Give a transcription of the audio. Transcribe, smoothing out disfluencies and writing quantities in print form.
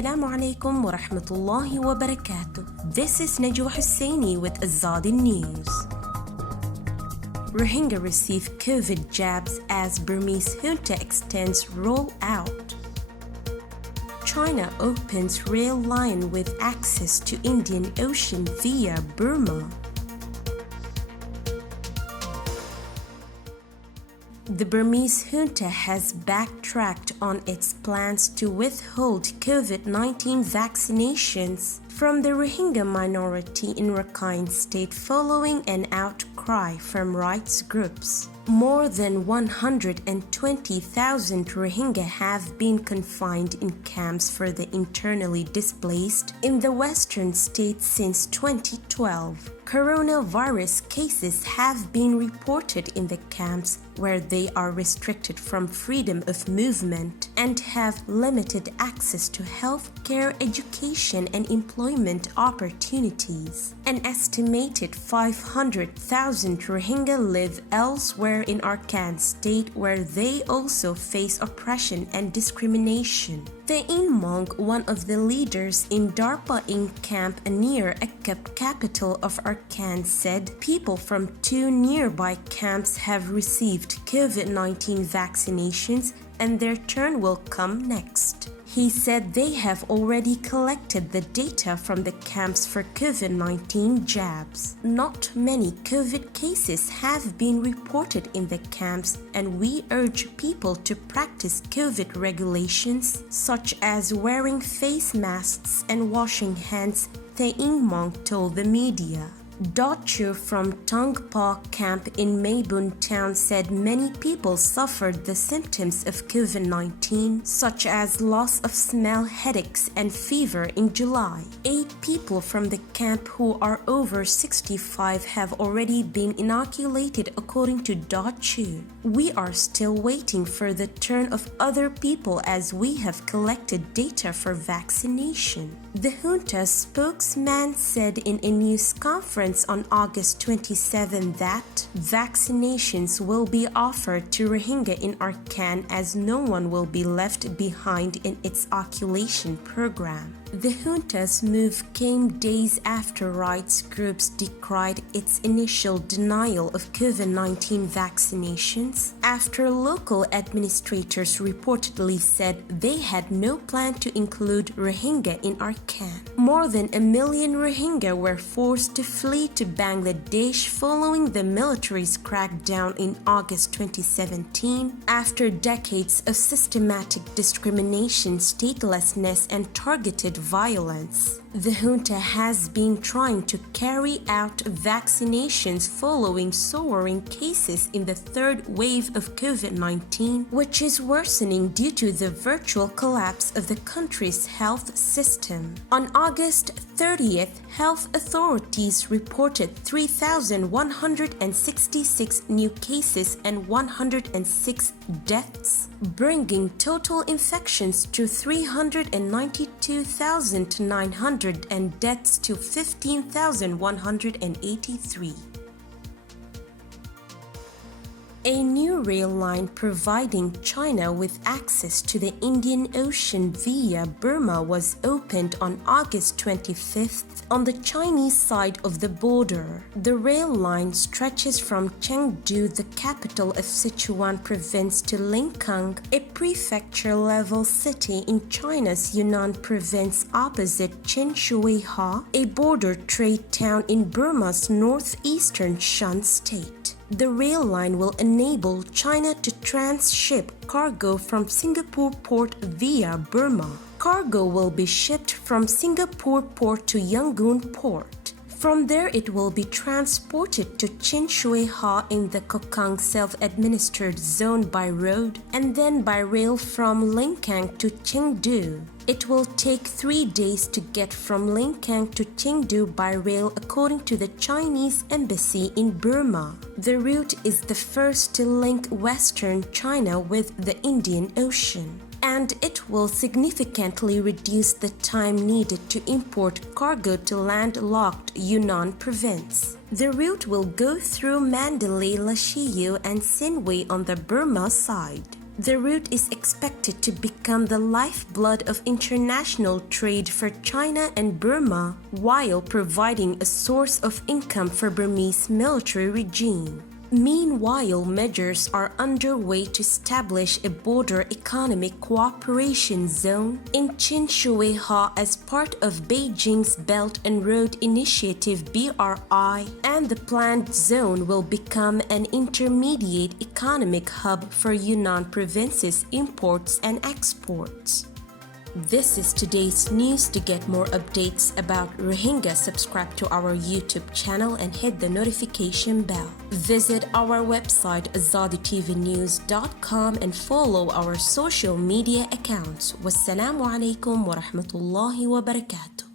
Assalamu alaikum wa rahmatullahi wa barakatuh. This is Najwa Husseini with Azadi News. Rohingya receive COVID jabs as Burmese junta extends rollout. China opens rail line with access to Indian Ocean via Burma. The Burmese junta has backtracked on its plans to withhold COVID-19 vaccinations from the Rohingya minority in Rakhine State following an outcry from rights groups. More than 120,000 Rohingya have been confined in camps for the internally displaced in the western states since 2012. Coronavirus cases have been reported in the camps where they are restricted from freedom of movement and have limited access to health care, education, and employment opportunities. An estimated 500,000 Rohingya live elsewhere in Rakhine State where they also face oppression and discrimination. The Inmong, one of the leaders in Darpa Ing camp near Akkab, capital of Rakhine, said people from 2 nearby camps have received COVID-19 vaccinations and their turn will come next. He said they have already collected the data from the camps for COVID-19 jabs. Not many COVID cases have been reported in the camps, and we urge people to practice COVID regulations such as wearing face masks and washing hands, The Ingmong told the media. Dochu from Tongpa camp in Maybun town said many people suffered the symptoms of COVID-19, such as loss of smell, headaches, and fever in July. 8 people from the camp who are over 65 have already been inoculated, according to Dochu. We are still waiting for the turn of other people as we have collected data for vaccination. The junta spokesman said in a news conference on August 27 that vaccinations will be offered to Rohingya in Rakhine as no one will be left behind in its inoculation program. The junta's move came days after rights groups decried its initial denial of COVID-19 vaccinations, after local administrators reportedly said they had no plan to include Rohingya in Rakhine. More than 1 million Rohingya were forced to flee to Bangladesh following the military's crackdown in August 2017, after decades of systematic discrimination, statelessness, and targeted violence. The junta has been trying to carry out vaccinations following soaring cases in the 3rd wave of COVID-19, which is worsening due to the virtual collapse of the country's health system. On August 30th, health authorities reported 3,166 new cases and 106 deaths, bringing total infections to 392,900 and deaths to 15,183. A new rail line providing China with access to the Indian Ocean via Burma was opened on August 25th on the Chinese side of the border. The rail line stretches from Chengdu, the capital of Sichuan province, to Lingang, a prefecture-level city in China's Yunnan province opposite Qinshui-Ha, a border trade town in Burma's northeastern Shan state. The rail line will enable China to transship cargo from Singapore port via Burma. Cargo will be shipped from Singapore port to Yangon port. From there, it will be transported to Qinshui-Ha in the Kokang self-administered zone by road and then by rail from Lingang to Chengdu. It will take 3 days to get from Lingang to Chengdu by rail, according to the Chinese embassy in Burma. The route is the first to link Western China with the Indian Ocean, and it will significantly reduce the time needed to import cargo to landlocked Yunnan province. The route will go through Mandalay, Lashiyu, and Sinway on the Burma side. The route is expected to become the lifeblood of international trade for China and Burma, while providing a source of income for Burmese military regime. Meanwhile, measures are underway to establish a border economic cooperation zone in Chinchueha as part of Beijing's Belt and Road Initiative (BRI), and the planned zone will become an intermediate economic hub for Yunnan province's imports and exports. This is today's news. To get more updates about Rohingya, subscribe to our YouTube channel and hit the notification bell. Visit our website azaditvnews.com and follow our social media accounts. Wassalamu alaikum wa rahmatullahi wa barakatuh.